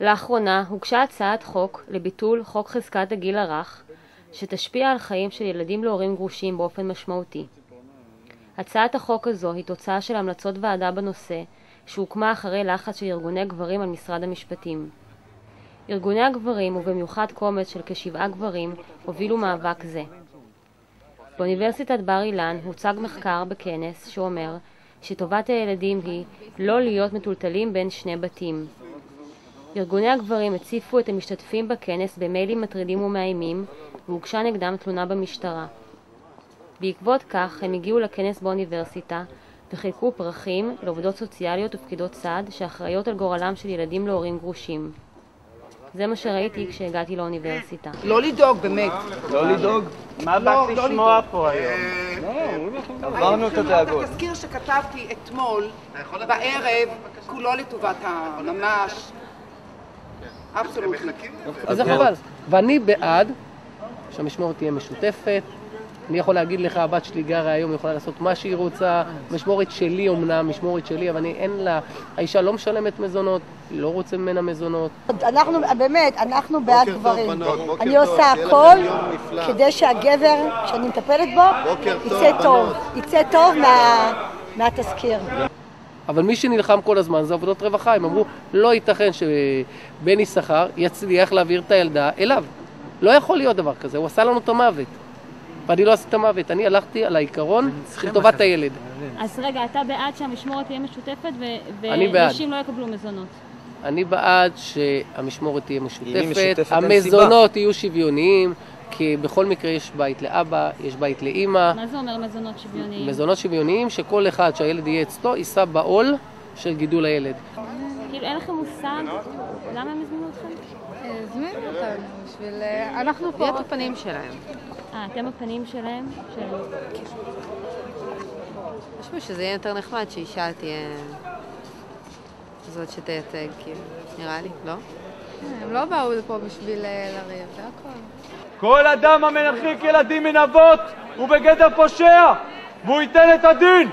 לאחרונה הוגשה הצעת חוק לביטול חוק חזקת הגיל הרך, שתשפיע על חיים של ילדים להורים גרושים באופן משמעותי. הצעת החוק הזו היא תוצאה של המלצות ועדה בנושא, שהוקמה אחרי לחץ של ארגוני גברים על משרד המשפטים. ארגוני הגברים, ובמיוחד קומץ של כ7 גברים, הובילו מאבק זה. באוניברסיטת בר אילן הוצג מחקר בכנס שאומר שטובת הילדים היא לא להיות מטולטלים בין שני בתים. ארגוני הגברים הציפו את המשתתפים בכנס במיילים מטרידים ומאיימים, והוגשה נגדם תלונה במשטרה. בעקבות כך הם הגיעו לכנס באוניברסיטה וחילקו פרחים לעובדות סוציאליות ופקידות סעד שאחראיות על גורלם של ילדים להורים גרושים. זה מה שראיתי כשהגעתי לאוניברסיטה. לא לדאוג, באמת. לא לדאוג? מה באת לשמוע פה היום? עברנו את הדאגות. התזכיר שכתבתי אתמול בערב, כולו לטובת הממש. אבסולוטית. זה חבל. ואני בעד שהמשמורת תהיה משותפת. אני יכול להגיד לך, הבת שלי גרה היום, יכולה לעשות מה שהיא רוצה. משמורת שלי אומנם, משמורת שלי, אבל אין לה, האישה לא משלמת מזונות, לא רוצה ממנה מזונות. אנחנו בעד גברים. אני עושה הכל כדי שהגבר, כשאני מטפלת בו, יצא טוב מהתזכיר. אבל מי שנלחם כל הזמן זה עבודות רווחה. הם אמרו, לא ייתכן שבני שכר יצליח להעביר את הילדה אליו. לא יכול להיות דבר כזה, הוא עשה לנו את המוות. ואני לא עשיתי את המוות, אני הלכתי על העיקרון של טובת הילד. אז רגע, אתה בעד שהמשמורת תהיה משותפת ונשים לא יקבלו מזונות? אני בעד שהמשמורת תהיה משותפת, המזונות יהיו שוויוניים, כי בכל מקרה יש בית לאבא, יש בית לאמא. מה זה אומר מזונות שוויוניים? מזונות שוויוניים שכל אחד שהילד יהיה אצלו יישא בעול של גידול הילד. כאילו אין לכם מושג למה הם הזמינו אתכם? הזמינו אותנו בשביל... אנחנו פה... להיות הפנים שלהם. אתם הפנים שלהם? חשבו שזה יהיה יותר נחמד שאישה תהיה זאת שתייצג, כאילו, נראה לי, לא? הם לא באו לפה בשביל לריב, זה הכל. כל אדם המרחיק ילדים מן אבות הוא בגדר פושע, והוא ייתן את הדין.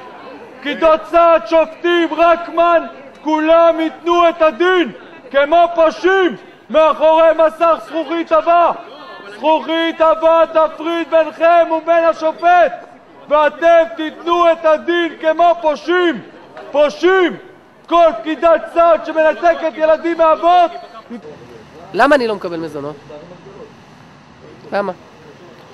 פקידות סעד, שופטים, רקמן, כולם ייתנו את הדין כמו פושעים מאחורי מסך זכוכית עבה. זכוכית עבה תפריד ביניכם ובין השופט, ואתם תיתנו את הדין כמו פושעים. פושעים! כל פקידת סעד שמנתקת ילדים מאבות. למה אני לא מקבל מזונות? למה?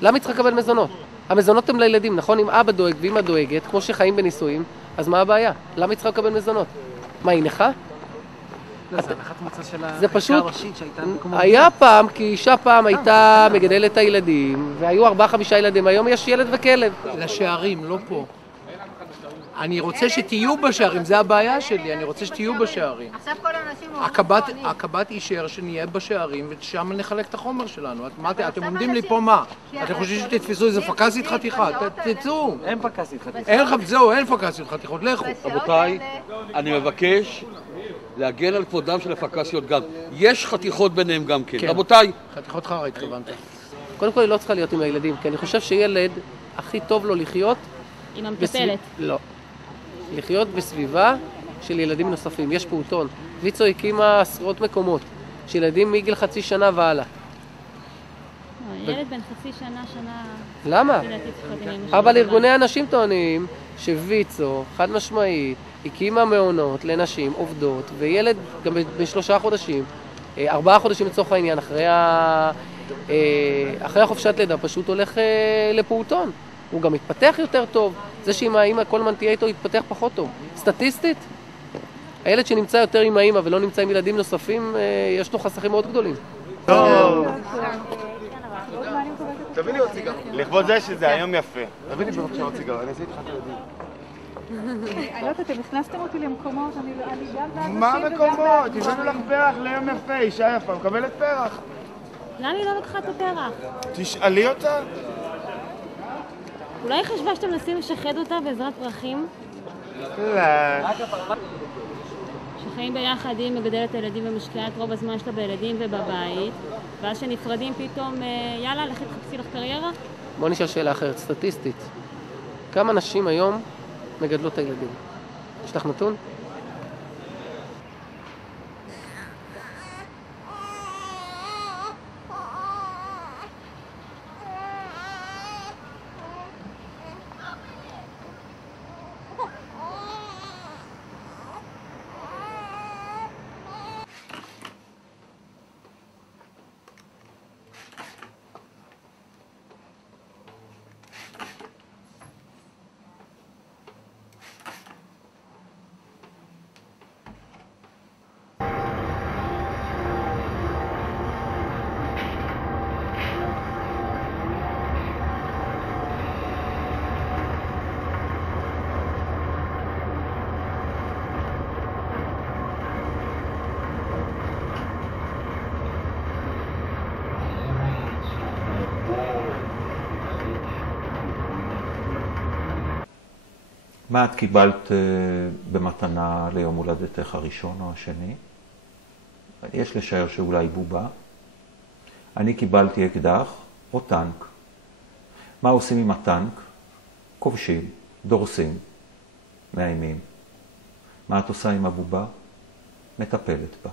למה צריך לקבל מזונות? המזונות הם לילדים, נכון? אם אבא דואג ואמא דואגת, כמו שחיים בנישואים, אז מה הבעיה? למה היא צריכה לקבל מזונות? מה, היא נכה? זה הנחת מוצא של זה פשוט הראשית שהייתה במקום היה פעם, כי אישה פעם הייתה מגדלת את הילדים, והיו 4-5 ילדים, היום יש ילד וכלב. לשערים, לא פה. אני רוצה שתהיו בשערים, זה הבעיה שלי, אני רוצה שתהיו בשערים. עכשיו כל האנשים... הקב"ט אישר שנהיה בשערים ושם נחלק את החומר שלנו. אתם עומדים לי פה מה? אתם חושבים שתתפסו איזה פקסית חתיכה? תצאו. אין פקסית חתיכות. אין פקסיות חתיכות, לכו. רבותיי, אני מבקש להגן על כבודם של הפקסיות גם. יש חתיכות ביניהם גם כן. רבותיי. חתיכות חרא התכוונת. קודם כל היא לא צריכה להיות עם הילדים, כי אני חושב שילד הכי טוב לו לחיות... עם המטפלת. לא. לחיות בסביבה של ילדים נוספים. יש פעוטון. ויצו הקימה עשרות מקומות של ילדים מגיל חצי שנה והלאה. ילד בן חצי שנה... למה? אבל ארגוני הנשים טוענים שוויצו, חד משמעית, הקימה מעונות לנשים עובדות, וילד גם ב3 חודשים, 4 חודשים לצורך העניין, אחרי החופשת לידה פשוט הולך לפעוטון. הוא גם מתפתח יותר טוב. זה שאם האמא כל הזמן תהיה איתו יתפתח פחות טוב. סטטיסטית, הילד שנמצא יותר עם האמא ולא נמצא עם ילדים נוספים, יש לו חסכים מאוד גדולים. תביא לי עוד סיגר. לכבוד זה שזה היום יפה. תביא לי בבקשה עוד סיגר, אני אעשה איתך את הילדים. אני לא יודעת, אתם הכנסתם אותי למקומות, אני גם... מה מקומות? הבאנו לך פרח ליום יפה, אישה יפה, מקבלת פרח. למה היא לא לקחה את הפרח? תשאלי אותה. אולי היא חשבה שאתם מנסים לשחד אותה בעזרת פרחים? לא. שחיים ביחד היא מגדלת את הילדים ומשקיעה את רוב הזמן שלה בילדים ובבית, ואז שנפרדים פתאום, יאללה, לכי תחפשי לך קריירה? בוא נשאל שאלה אחרת, סטטיסטית. כמה נשים היום מגדלות את הילדים? יש לך נתון? מה את קיבלת במתנה ליום הולדתך הראשון או השני? יש לשער שאולי בובה. אני קיבלתי אקדח או טנק. מה עושים עם הטנק? כובשים, דורסים, מאיימים. מה את עושה עם הבובה? מטפלת בה.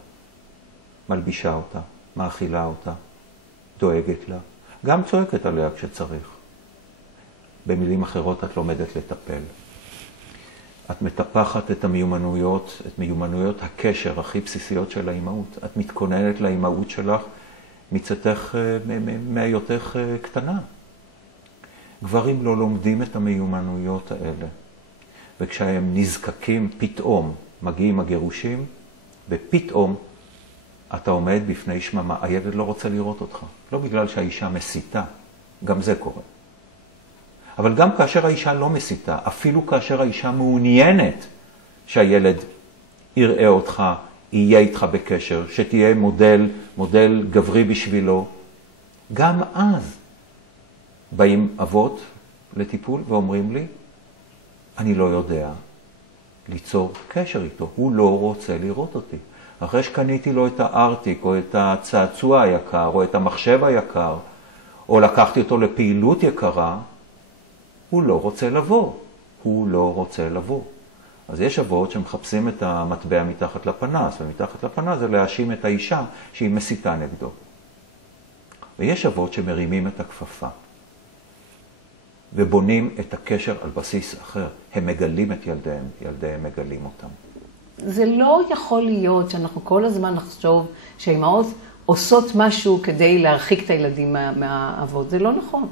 מלבישה אותה, מאכילה אותה, דואגת לה. גם צועקת עליה כשצריך. במילים אחרות את לומדת לטפל. את מטפחת את המיומנויות, את מיומנויות הקשר הכי בסיסיות של האימהות. את מתכוננת לאימהות שלך מצאתך, מהיותך קטנה. גברים לא לומדים את המיומנויות האלה. וכשהם נזקקים פתאום, מגיעים הגירושים, ופתאום אתה עומד בפני שממה. הילד לא רוצה לראות אותך. לא בגלל שהאישה מסיתה, גם זה קורה. אבל גם כאשר האישה לא מסיתה, אפילו כאשר האישה מעוניינת שהילד יראה אותך, יהיה איתך בקשר, שתהיה מודל גברי בשבילו, גם אז באים אבות לטיפול ואומרים לי, אני לא יודע ליצור קשר איתו, הוא לא רוצה לראות אותי. אחרי שקניתי לו את הארטיק או את הצעצוע היקר או את המחשב היקר, או לקחתי אותו לפעילות יקרה, הוא לא רוצה לבוא. הוא לא רוצה לבוא. אז יש אבות שמחפשים את המטבע מתחת לפנס, ומתחת לפנס זה להאשים את האישה שהיא מסיתה נגדו. ויש אבות שמרימים את הכפפה, ובונים את הקשר על בסיס אחר. הם מגלים את ילדיהם, ילדיהם מגלים אותם. זה לא יכול להיות שאנחנו כל הזמן נחשוב שהאימהות עושות משהו כדי להרחיק את הילדים מהאבות. זה לא נכון.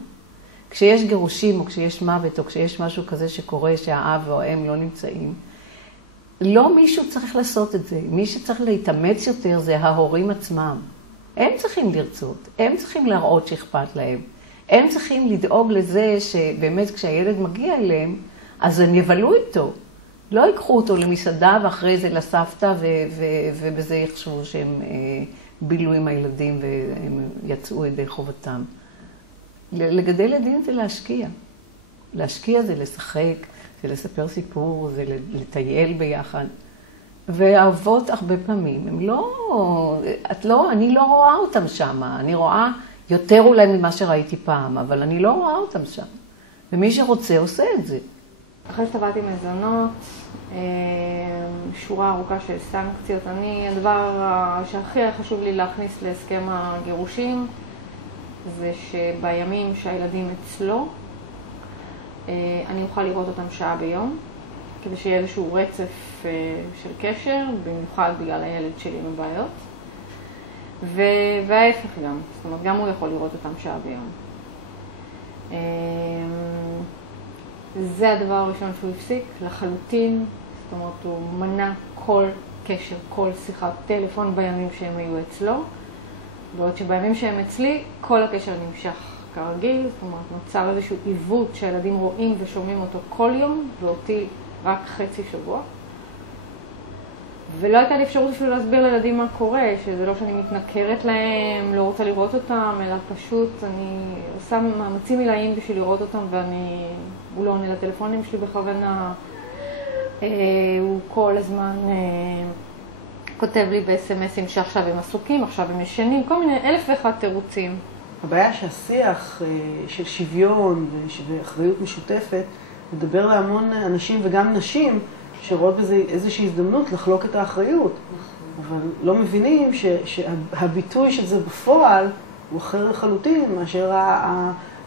כשיש גירושים או כשיש מוות או כשיש משהו כזה שקורה שהאב או האם לא נמצאים, לא מישהו צריך לעשות את זה. מי שצריך להתאמץ יותר זה ההורים עצמם. הם צריכים לרצות, הם צריכים להראות שאכפת להם. הם צריכים לדאוג לזה שבאמת כשהילד מגיע אליהם, אז הם יבלו איתו. לא ייקחו אותו למסעדה ואחרי זה לסבתא ובזה יחשבו שהם בילו עם הילדים והם יצאו ידי חובתם. לגדל ילדים זה להשקיע. להשקיע זה לשחק, זה לספר סיפור, זה לטייל ביחד. והאבות הרבה פעמים, הם לא, אני לא רואה אותם שם. אני רואה יותר אולי ממה שראיתי פעם, אבל אני לא רואה אותם שם. ומי שרוצה עושה את זה. אחרי שטבעתי מזונות, שורה ארוכה של סנקציות. הדבר שהכי חשוב לי להכניס להסכם הגירושים, זה שבימים שהילדים אצלו, אני אוכל לראות אותם שעה ביום, כדי שיהיה איזשהו רצף של קשר, במיוחד בגלל הילד שלי עם הבעיות. וההפך גם, זאת אומרת, גם הוא יכול לראות אותם שעה ביום. זה הדבר הראשון שהוא הפסיק, לחלוטין, זאת אומרת, הוא מנע כל קשר, כל שיחת טלפון בימים שהם היו אצלו, בעוד שבימים שהם אצלי, כל הקשר נמשך כרגיל, זאת אומרת, נוצר איזשהו עיוות שהילדים רואים ושומעים אותו כל יום, ואותי רק חצי שבוע. ולא הייתה לי אפשרות אפילו להסביר לילדים מה קורה, שזה לא שאני מתנכרת להם, לא רוצה לראות אותם, אלא פשוט אני עושה מאמצים מלאים בשביל לראות אותם, הוא לא עונה לטלפונים שלי בכוונה, הוא כל הזמן כותב לי ב-SMSים שעכשיו הם עסוקים, עכשיו הם ישנים, כל מיני 1001 תירוצים. הבעיה שהשיח של שוויון ואחריות משותפת מדבר להמון אנשים וגם נשים שרואות בזה איזושהי הזדמנות לחלוק את האחריות. אבל לא מבינים שהביטוי של זה בפועל הוא אחר לחלוטין מאשר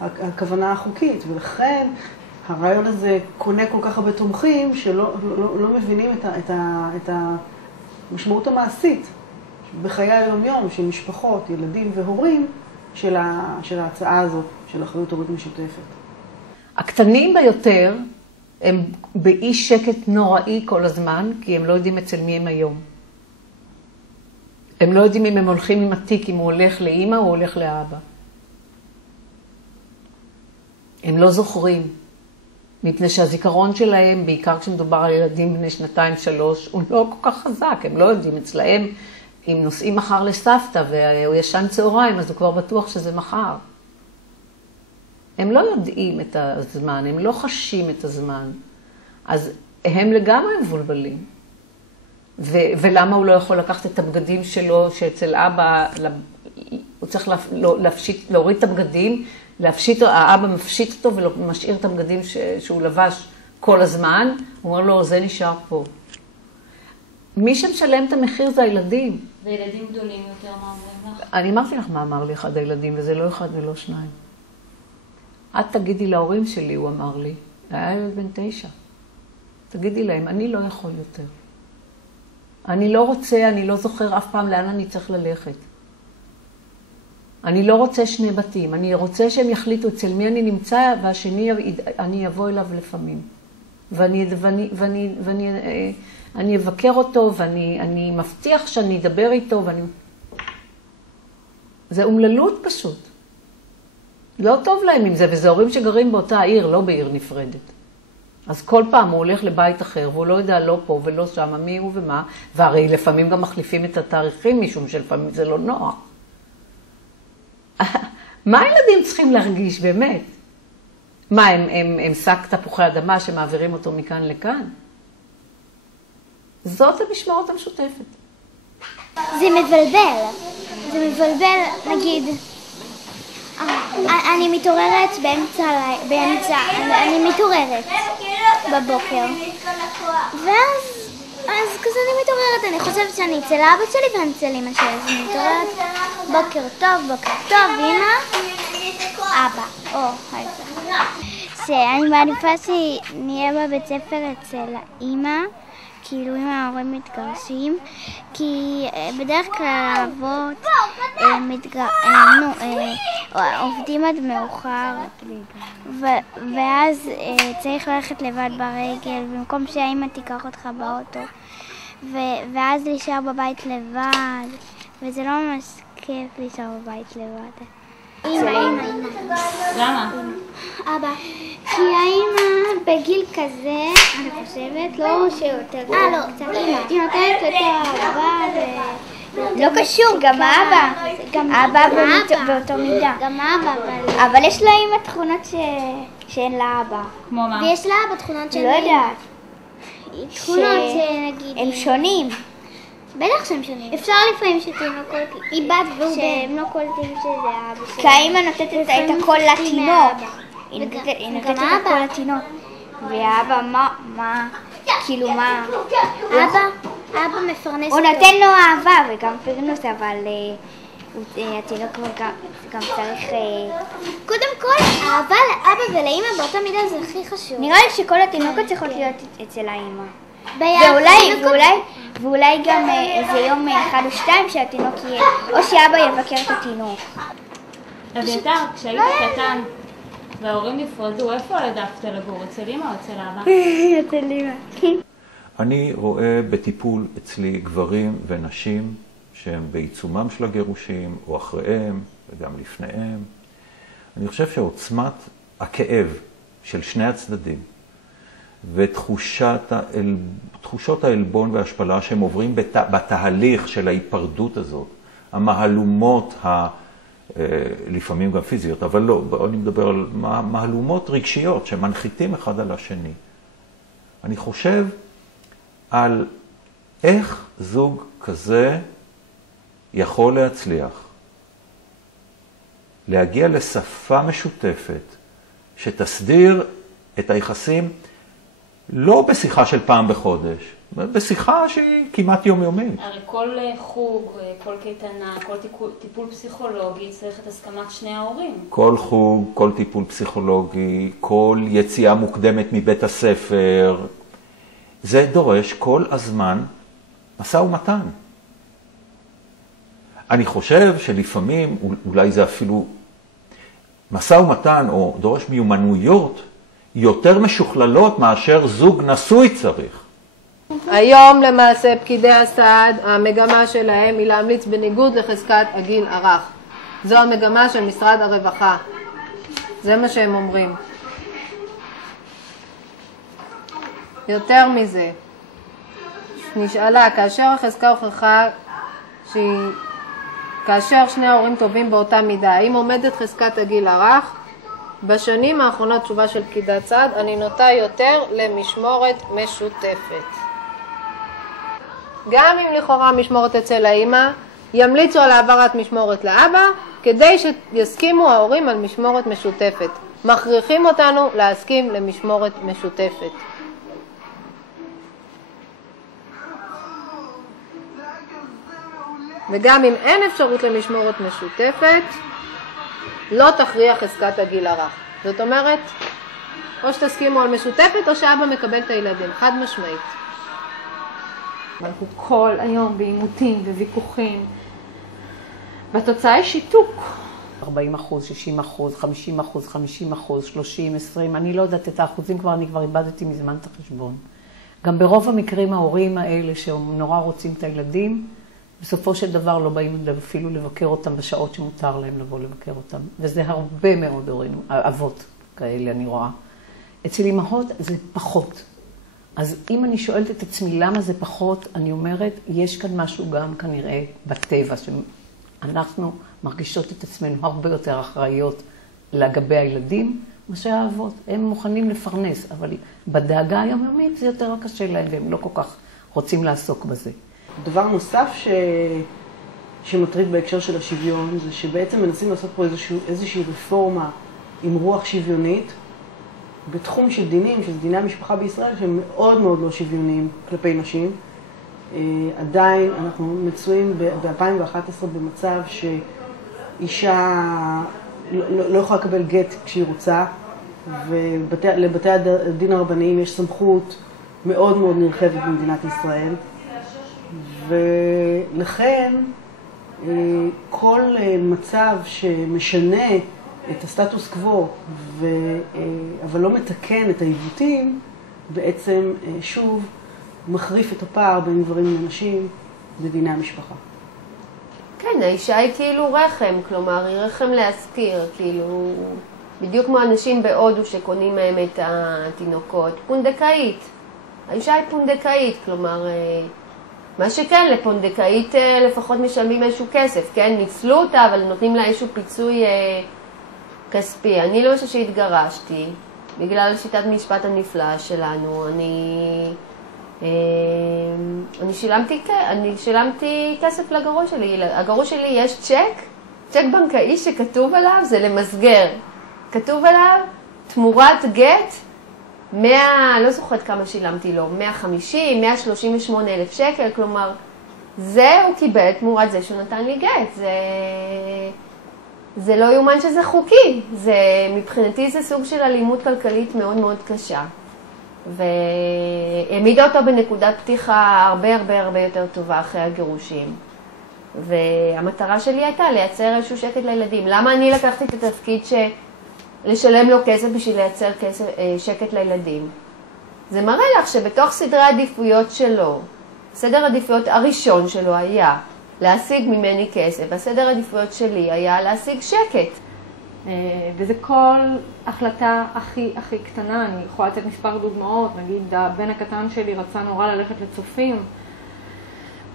הכוונה החוקית. ולכן הרעיון הזה קונה כל כך הרבה תומכים שלא מבינים את המשמעות המעשית בחיי היום-יום של משפחות, ילדים והורים של ההצעה הזאת של אחריות הורית משותפת. הקטנים ביותר הם באי שקט נוראי כל הזמן, כי הם לא יודעים אצל מי הם היום. הם לא יודעים אם הם הולכים עם התיק, אם הוא הולך לאמא או הולך לאבא. הם לא זוכרים, מפני שהזיכרון שלהם, בעיקר כשמדובר על ילדים בני 2-3, הוא לא כל כך חזק, הם לא יודעים אצלהם. אם נוסעים מחר לסבתא והוא ישן צהריים, אז הוא כבר בטוח שזה מחר. הם לא יודעים את הזמן, הם לא חשים את הזמן. אז הם לגמרי מבולבלים. ולמה הוא לא יכול לקחת את הבגדים שלו, שאצל אבא, הוא צריך להוריד את הבגדים, האבא מפשיט אותו ומשאיר את הבגדים שהוא לבש כל הזמן, הוא אומר לו, זה נשאר פה. מי שמשלם את המחיר זה הילדים. וילדים גדולים יותר, מה אומרים לך? אני אמרתי לך מה אמר לי אחד הילדים, וזה לא אחד ולא שניים. את תגידי להורים שלי, הוא אמר לי, היה ילד בן 9. תגידי להם, אני לא יכול יותר. אני לא רוצה, אני לא זוכר אף פעם לאן אני צריך ללכת. אני לא רוצה 2 בתים, אני רוצה שהם יחליטו אצל מי אני נמצא, והשני אני אבוא אליו לפעמים. ואני אבקר אותו, ואני מבטיח שאני אדבר איתו, זה אומללות פשוט. לא טוב להם עם זה, וזה הורים שגרים באותה עיר, לא בעיר נפרדת. אז כל פעם הוא הולך לבית אחר, והוא לא יודע לא פה ולא שם, מי הוא ומה, והרי לפעמים גם מחליפים את התאריכים, משום שלפעמים זה לא נוח. מה הילדים צריכים להרגיש באמת? מה, הם שק תפוחי אדמה שמעבירים אותו מכאן לכאן? זאת המשמעות המשותפת. זה מבלבל. זה מבלבל, נגיד, אני מתעוררת באמצע, אני מתעוררת בבוקר. ואז כזה אני מתעוררת, אני חושבת שאני אצל אבא שלי ואני אצל אמא שלי. אז אני מתעוררת, בוקר טוב, אמא, אבא, הייתה. שאני מעדיפה שנהיה בבית ספר אצל אמא, כאילו אם ההורים מתגרשים, כי בדרך כלל האבות עובדים עד מאוחר, ואז צריך ללכת לבד ברגל, במקום שהאמא תיקח אותך באוטו, ואז להישאר בבית לבד, וזה לא ממש כיף להישאר בבית לבד. אמא. למה? אבא. כי האמא בגיל כזה, אני חושבת, לא שיותר גדול. לא, היא נותנת יותר אהבה לא קשור, גם אבא. אבא באותו מידה. גם אבא, אבל יש לאמא תכונות שאין לאבא. כמו מה? ויש לאבא תכונות לא יודעת. תכונות שנגיד... הם שונים. בטח שהם שונים. אפשר לפעמים שתינוקות, היא בת והוא שהם לא קולטים שזה אבא שלהם. כי האמא נותנת את הכל לתינוק. היא נותנת את הכל לתינוק. ואבא, מה? כאילו מה? אבא מפרנס אותו. הוא נותן לו אהבה וגם פרנוס, אבל התינוק גם צריך... קודם כל, אהבה לאבא ולאמא באותה מידה זה הכי חשוב. נראה לי שכל התינוקות צריכות להיות אצל האמא. ואולי גם איזה יום 1 או 2 שהתינוק יהיה, או שאבא יבקר את התינוק. אביתר, כשהיית קטן וההורים נפרדו, איפה העדפת לגור? אצל אמא או אצל אבא? אצל אמא. אני רואה בטיפול אצלי גברים ונשים שהם בעיצומם של הגירושים או אחריהם וגם לפניהם. אני חושב שעוצמת הכאב של שני הצדדים ותחושות העלבון וההשפלה שהם עוברים בתהליך של ההיפרדות הזאת, המהלומות, לפעמים גם פיזיות, אבל לא, אני מדבר על מהלומות רגשיות שמנחיתים אחד על השני. אני חושב על איך זוג כזה יכול להצליח, להגיע לשפה משותפת שתסדיר את היחסים לא בשיחה של פעם בחודש, בשיחה שהיא כמעט יומיומית. הרי כל חוג, כל קייטנה, כל טיפול פסיכולוגי צריך את הסכמת שני ההורים. כל חוג, כל טיפול פסיכולוגי, כל יציאה מוקדמת מבית הספר, זה דורש כל הזמן משא ומתן. אני חושב שלפעמים, אולי זה אפילו משא ומתן או דורש מיומנויות יותר משוכללות מאשר זוג נשוי צריך. היום למעשה פקידי הסעד, המגמה שלהם היא להמליץ בניגוד לחזקת הגיל הרך. זו המגמה של משרד הרווחה. זה מה שהם אומרים. יותר מזה, נשאלה, כאשר החזקה הוכחה כאשר שני ההורים טובים באותה מידה, האם עומדת חזקת הגיל הרך? בשנים האחרונות, תשובה של פקידת סעד, אני נוטה יותר למשמורת משותפת. גם אם לכאורה משמורת אצל האמא, ימליצו על העברת משמורת לאבא, כדי שיסכימו ההורים על משמורת משותפת. מכריחים אותנו להסכים למשמורת משותפת. וגם אם אין אפשרות למשמורת משותפת, לא תכריע חזקת הגיל הרך. זאת אומרת, או שתסכימו על משותפת או שאבא מקבל את הילדים, חד משמעית. אנחנו כל היום בעימותים וויכוחים, והתוצאה היא שיתוק. 40%, 60%, 50%, 50%, 30, 20, אני לא יודעת את האחוזים כבר, אני כבר איבדתי מזמן את החשבון. גם ברוב המקרים ההורים האלה שנורא רוצים את הילדים, בסופו של דבר לא באים אפילו לבקר אותם בשעות שמותר להם לבוא לבקר אותם. וזה הרבה מאוד הורים, אבות כאלה אני רואה. אצל אמהות זה פחות. אז אם אני שואלת את עצמי למה זה פחות, אני אומרת, יש כאן משהו גם כנראה בטבע, שאנחנו מרגישות את עצמנו הרבה יותר אחראיות לגבי הילדים, מה שהאבות, הם מוכנים לפרנס, אבל בדאגה היומיומית זה יותר קשה להם, והם לא כל כך רוצים לעסוק בזה. דבר נוסף שמטריד בהקשר של השוויון, זה שבעצם מנסים לעשות פה איזושהי רפורמה עם רוח שוויונית, בתחום של דינים, של דיני המשפחה בישראל, שהם מאוד מאוד לא שוויוניים כלפי נשים. עדיין אנחנו מצויים ב-2011 במצב שאישה לא יכולה לקבל גט כשהיא רוצה, ולבתי הדין הרבניים יש סמכות מאוד מאוד נרחבת במדינת ישראל. ולכן כל מצב שמשנה את הסטטוס קוו, אבל לא מתקן את העיוותים, בעצם שוב מחריף את הפער בין גברים לנשים בדיני המשפחה. כן, האישה היא כאילו רחם, כלומר היא רחם להזכיר, כאילו בדיוק כמו אנשים בהודו שקונים מהם את התינוקות, פונדקאית. האישה היא פונדקאית, כלומר מה שכן, לפונדקאית לפחות משלמים איזשהו כסף, כן? ניצלו אותה, אבל נותנים לה איזשהו פיצוי כספי. אני למשל שהתגרשתי, בגלל שיטת משפט הנפלאה שלנו, אני שילמתי כסף לגרוש שלי. הגרוש שלי יש צ'ק בנקאי שכתוב עליו, זה למסגר. כתוב עליו תמורת גט, לא זוכרת כמה שילמתי לו, 150, 138,000 שקל, כלומר, זה הוא קיבל תמורת זה שהוא נתן לי גט. זה לא יומן שזה חוקי, מבחינתי זה סוג של אלימות כלכלית מאוד מאוד קשה. והעמידה אותו בנקודת פתיחה הרבה יותר טובה אחרי הגירושים. והמטרה שלי הייתה לייצר איזשהו שקט לילדים. למה אני לקחתי את התפקיד לשלם לו כסף בשביל לייצר שקט לילדים? זה מראה לך שבתוך סדרי העדיפויות שלו, סדר העדיפויות הראשון שלו היה להשיג ממני כסף, והסדר העדיפויות שלי היה להשיג שקט. וזה כל החלטה הכי קטנה. אני יכולה לתת מספר דוגמאות, נגיד הבן הקטן שלי רצה נורא ללכת לצופים,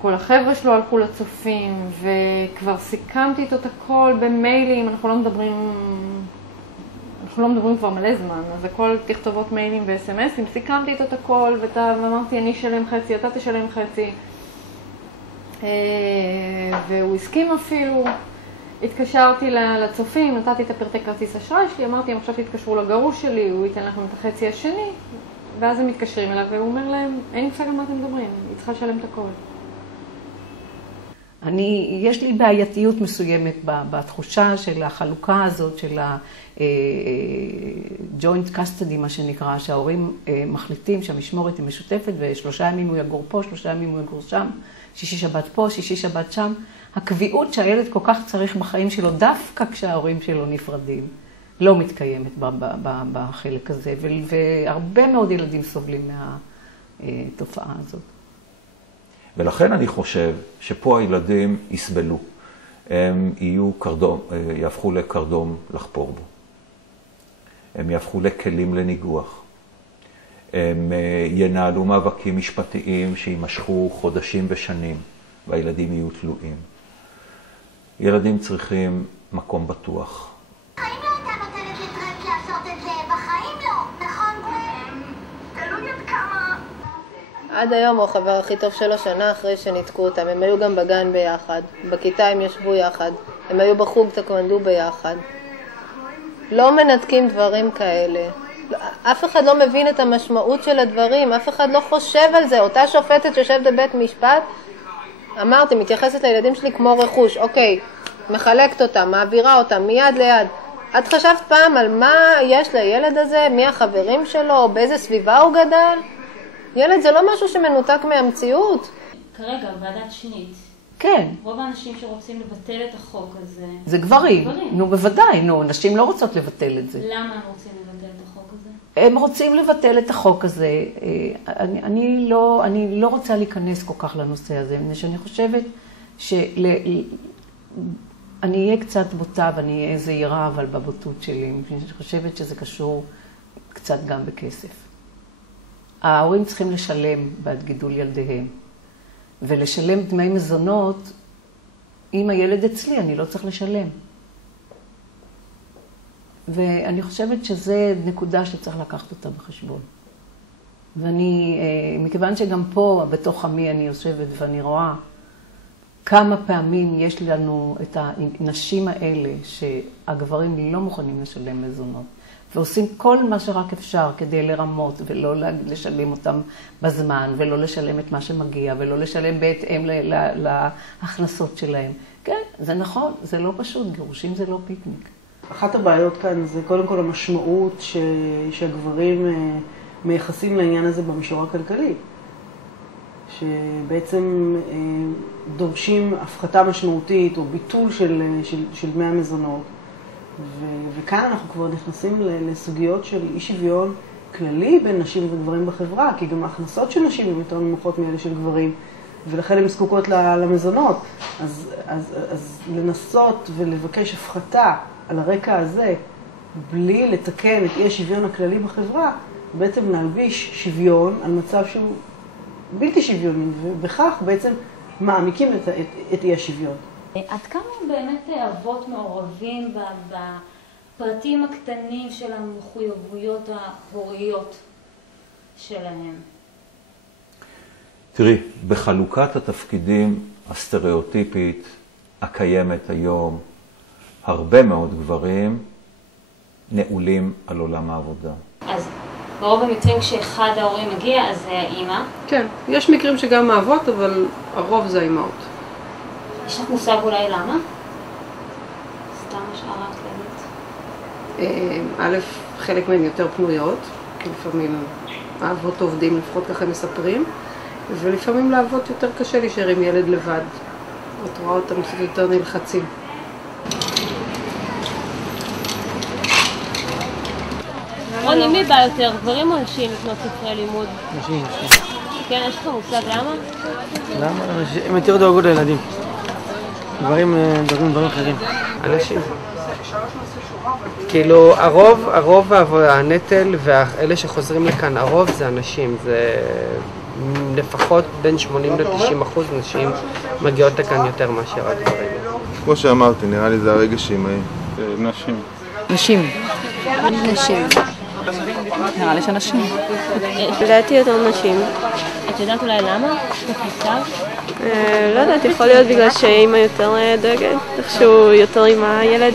כל החבר'ה שלו הלכו לצופים, וכבר סיכמתי איתו את הכל במיילים, אנחנו לא מדברים כבר מלא זמן, אז הכל תכתובות מיילים ו-SMSים, סיכמתי איתו את הכל, ואמרתי אני אשלם חצי, אתה תשלם חצי, והוא הסכים אפילו. התקשרתי לצופים, נתתי את הפרטי כרטיס אשראי שלי, אמרתי, עכשיו תתקשרו לגרוש שלי, הוא ייתן לכם את החצי השני, ואז הם מתקשרים אליו, והוא אומר להם, אין לי מושג על מה אתם מדברים, היא צריכה לשלם את הכל. יש לי בעייתיות מסוימת בתחושה של החלוקה הזאת, של ה-joint custody, מה שנקרא, שההורים מחליטים שהמשמורת היא משותפת, ו3 ימים הוא יגור פה, 3 ימים הוא יגור שם, שישי שבת פה, שישי שבת שם. הקביעות שהילד כל כך צריך בחיים שלו, דווקא כשההורים שלו נפרדים, לא מתקיימת בחלק הזה, והרבה מאוד ילדים סובלים מהתופעה הזאת. ולכן אני חושב שפה הילדים יסבלו, הם יהפכו לקרדום לחפור בו, הם יהפכו לכלים לניגוח, הם ינהלו מאבקים משפטיים שימשכו חודשים ושנים, והילדים יהיו תלויים. ילדים צריכים מקום בטוח. האם לא הייתה נותנת לטרק עד היום הוא החבר הכי טוב שלו, שנה אחרי שניתקו אותם. הם היו גם בגן ביחד, בכיתה הם ישבו יחד, הם היו בחוג טקוונדו ביחד. לא מנתקים דברים כאלה. אף אחד לא מבין את המשמעות של הדברים, אף אחד לא חושב על זה. אותה שופטת שיושבת בבית משפט, אמרתי, מתייחסת לילדים שלי כמו רכוש. אוקיי, מחלקת אותם, מעבירה אותם מיד ליד. את חשבת פעם על מה יש לילד הזה, מי החברים שלו, באיזה סביבה הוא גדל? ילד זה לא משהו שמנותק מהמציאות. כרגע, ועדת שנית. כן. רוב האנשים שרוצים לבטל את החוק הזה... זה גברים. נו, בוודאי. נו, נשים לא רוצות לבטל את זה. למה הם רוצים לבטל את החוק הזה? הם רוצים לבטל את החוק הזה. אני לא רוצה להיכנס כל כך לנושא הזה, מפני שאני חושבת אני אהיה קצת בוטה ואני אהיה זהירה, אבל בבוטות שלי, מפני שאני חושבת שזה קשור קצת גם בכסף. ההורים צריכים לשלם בעד גידול ילדיהם, ולשלם דמי מזונות, אם הילד אצלי, אני לא צריך לשלם. ואני חושבת שזה נקודה שצריך לקחת אותה בחשבון. ואני, מכיוון שגם פה, בתוך עמי, אני יושבת ואני רואה כמה פעמים יש לנו את הנשים האלה שהגברים לא מוכנים לשלם מזונות, ועושים כל מה שרק אפשר כדי לרמות ולא לשלם אותם בזמן, ולא לשלם את מה שמגיע, ולא לשלם בהתאם להכנסות שלהם. כן, זה נכון, זה לא פשוט, גירושים זה לא פיקניק. אחת הבעיות כאן זה קודם כל המשמעות שהגברים מייחסים לעניין הזה במישור הכלכלי. שבעצם דורשים הפחתה משמעותית או ביטול של דמי המזונות. וכאן אנחנו כבר נכנסים לסוגיות של אי שוויון כללי בין נשים וגברים בחברה, כי גם ההכנסות של נשים הן יותר נמוכות מאלה של גברים, ולכן הן זקוקות למזונות. אז לנסות ולבקש הפחתה על הרקע הזה, בלי לתקן את אי השוויון הכללי בחברה, בעצם להלביש שוויון על מצב שהוא בלתי שוויוני, ובכך בעצם מעמיקים את אי השוויון. עד כמה באמת אבות מעורבים בפרטים הקטנים של המחויבויות ההוריות שלהם? תראי, בחלוקת התפקידים הסטריאוטיפית הקיימת היום, הרבה מאוד גברים נעולים על עולם העבודה. אז ברוב המקרים כשאחד ההורים מגיע, אז זה האמא? כן, יש מקרים שגם האבות, אבל הרוב זה האמהות. יש לך מושג אולי למה? סתם השערה כללית. א', חלק מהן יותר פנויות, כי לפעמים האבות עובדים, לפחות ככה הם מספרים, ולפעמים לאבות יותר קשה להישאר עם ילד לבד. את רואה אותם קצת יותר נלחצים. רוני, מי בא יותר? גברים או נשים לקנות ספרי לימוד? נשים. כן, יש לך מושג למה? למה? הם יותר דואגות לילדים. גברים דואגים דברים אחרים. אנשים. כאילו, הרוב הנטל ואלה שחוזרים לכאן, הרוב זה אנשים. זה לפחות בין 80-90% נשים מגיעות לכאן יותר מאשר הגברים. כמו שאמרתי, נראה לי זה הרגש אימהי. נשים. נשים. נשים. נראה לי שנשים. לדעתי יותר נשים. את יודעת אולי למה? לא יודעת, יכול להיות בגלל שאימא יותר דואגת, איכשהו יותר עם הילד.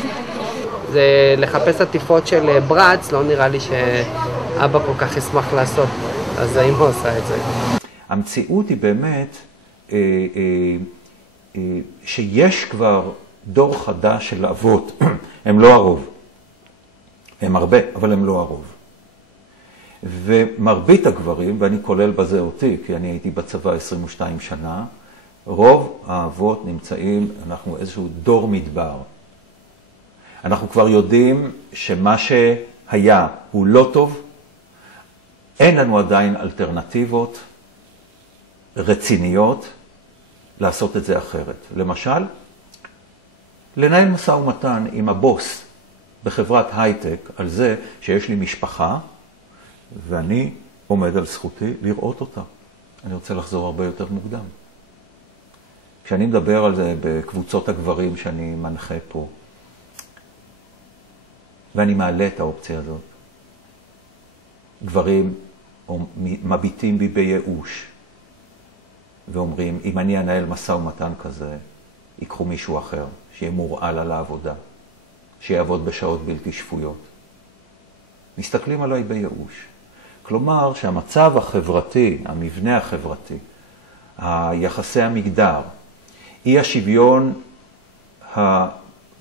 זה לחפש עטיפות של ברץ, לא נראה לי שאבא כל כך ישמח לעשות, אז האמא עושה את זה. המציאות היא באמת שיש כבר דור חדש של אבות, הם לא הרוב. הם הרבה, אבל הם לא הרוב. ומרבית הגברים, ואני כולל בזה אותי, כי אני הייתי בצבא 22 שנה, רוב האבות נמצאים, אנחנו איזשהו דור מדבר. אנחנו כבר יודעים שמה שהיה הוא לא טוב, אין לנו עדיין אלטרנטיבות רציניות לעשות את זה אחרת. למשל, לנהל משא ומתן עם הבוס בחברת הייטק על זה שיש לי משפחה, ואני עומד על זכותי לראות אותה. אני רוצה לחזור הרבה יותר מוקדם. כשאני מדבר על זה בקבוצות הגברים שאני מנחה פה, ואני מעלה את האופציה הזאת, גברים מביטים בי בייאוש, ואומרים, אם אני אנהל משא ומתן כזה, ייקחו מישהו אחר, שיהיה מורעל על העבודה, שיעבוד בשעות בלתי שפויות. מסתכלים עליי בייאוש. כלומר שהמצב החברתי, המבנה החברתי, היחסי המגדר, אי השוויון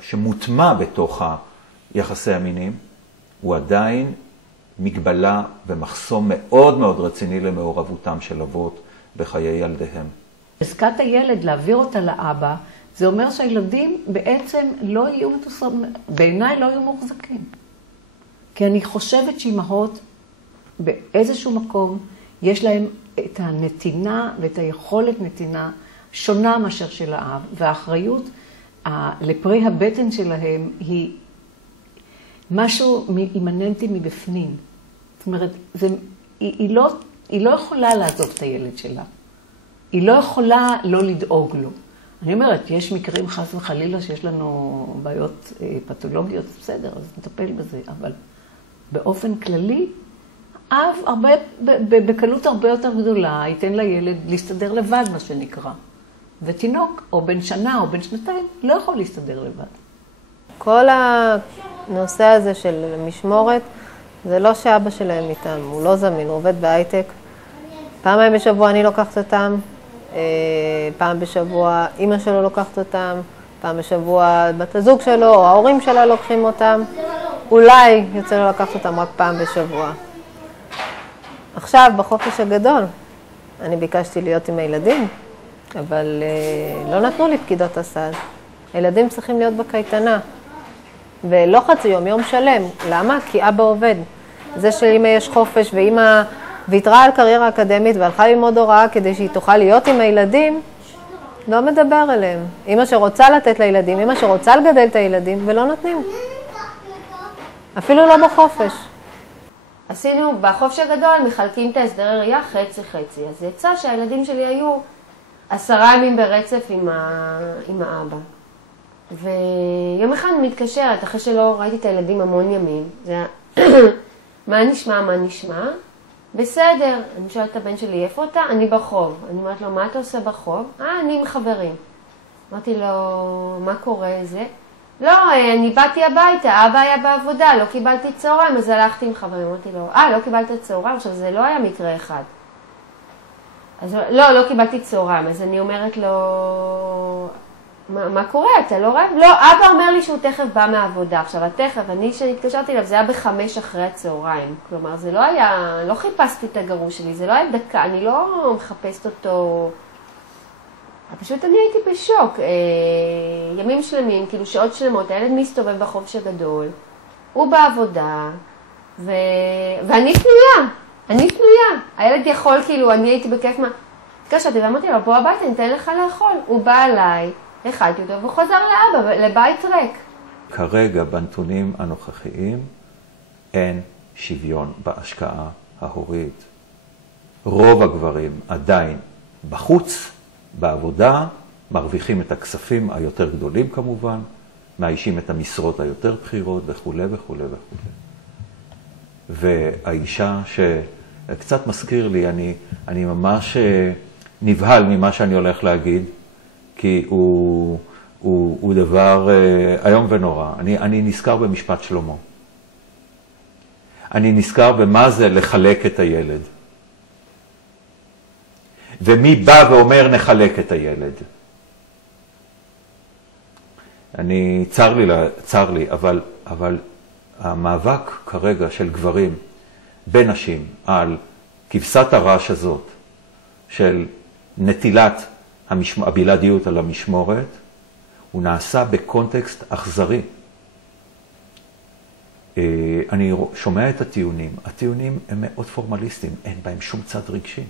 שמוטמע בתוך יחסי המינים, הוא עדיין מגבלה ומחסום מאוד מאוד רציני למעורבותם של אבות בחיי ילדיהם. חזקת הילד, להעביר אותה לאבא, זה אומר שהילדים בעצם לא יהיו בעיניי לא יהיו מוחזקים. כי אני חושבת שאימהות באיזשהו מקום יש להם את הנתינה ואת היכולת נתינה שונה מאשר של האב, והאחריות לפרי הבטן שלהם היא משהו אימננטי מבפנים. זאת אומרת, היא לא יכולה לעזוב את הילד שלה. היא לא יכולה לא לדאוג לו. אני אומרת, יש מקרים חס וחלילה שיש לנו בעיות פתולוגיות, בסדר, אז נטפל בזה, אבל באופן כללי, אב בקלות הרבה יותר גדולה ייתן לילד להסתדר לבד, מה שנקרא. ותינוק, או בן שנה או בן שנתיים, לא יכול להסתדר לבד. כל הנושא הזה של משמורת, זה לא שאבא שלהם איתם, הוא לא זמין, הוא עובד בהייטק. פעמיים בשבוע אני לוקחת אותם, פעם בשבוע אמא שלו לוקחת אותם, פעם בשבוע בת הזוג שלו או ההורים שלה לוקחים אותם. אולי יוצא לו לקחת אותם רק פעם בשבוע. עכשיו, בחופש הגדול, אני ביקשתי להיות עם הילדים, אבל לא נתנו לי פקידות הסעד. הילדים צריכים להיות בקייטנה. ולא חצי יום, יום שלם. למה? כי אבא עובד. זה שאמא יש חופש ואמא ויתרה על קריירה אקדמית והלכה ללמוד הוראה כדי שהיא תוכל להיות עם הילדים, לא מדבר אליהם. אמא שרוצה לתת לילדים, אמא שרוצה לגדל את הילדים, ולא נותנים. אפילו לא בחופש. עשינו, בחופש הגדול מחלקים את ההסדרי ראייה חצי-חצי. אז יצא שהילדים שלי היו 10 ימים ברצף עם האבא. ויום אחד אני מתקשרת, אחרי שלא ראיתי את הילדים המון ימים, זה היה, מה נשמע, מה נשמע? בסדר, אני שואלת את הבן שלי, איפה אתה? אני בחוב. אני אומרת לו, מה אתה עושה בחוב? אני עם חברים. אמרתי לו, מה קורה זה? לא, אני באתי הביתה, אבא היה בעבודה, לא קיבלתי צהריים, אז הלכתי עם חברים. אמרתי לו, לא קיבלת צהריים? עכשיו, זה לא היה מקרה אחד. אז לא קיבלתי צהריים, אז אני אומרת לו, מה קורה? אתה לא רב? לא, אבא אומר לי שהוא תכף בא מהעבודה. עכשיו, התכף, אני שהתקשרתי אליו, זה היה ב5 אחרי הצהריים. כלומר, זה לא היה, לא חיפשתי את הגרוש שלי, זה לא היה דקה, אני לא מחפשת אותו. פשוט אני הייתי בשוק. ימים שלמים, כאילו שעות שלמות, הילד מסתובב בחופש הגדול, הוא בעבודה, ואני פנויה. אני פנויה. הילד יכול, כאילו, אני הייתי בכיף מה... התקשרתי ואמרתי לו, בוא הביתה, ניתן לך לאכול. הוא בא אליי, אכלתי אותו וחוזר לאבא, לבית ריק. כרגע, בנתונים הנוכחיים, אין שוויון בהשקעה ההורית. רוב הגברים עדיין בחוץ, בעבודה, מרוויחים את הכספים היותר גדולים כמובן, מאיישים את המשרות היותר בחירות וכו' וכו' וכו'. והאישה שקצת מזכיר לי, אני ממש נבהל ממה שאני הולך להגיד, כי הוא דבר היום ונורא. אני נזכר במשפט שלמה. אני נזכר במה זה לחלק את הילד. ומי בא ואומר נחלק את הילד. צר לי, אבל המאבק כרגע של גברים בנשים על כבשת הרש הזאת של נטילת הבלעדיות על המשמורת, הוא נעשה בקונטקסט אכזרי. אני שומע את הטיעונים. הטיעונים הם מאוד פורמליסטיים, אין בהם שום צד רגשי.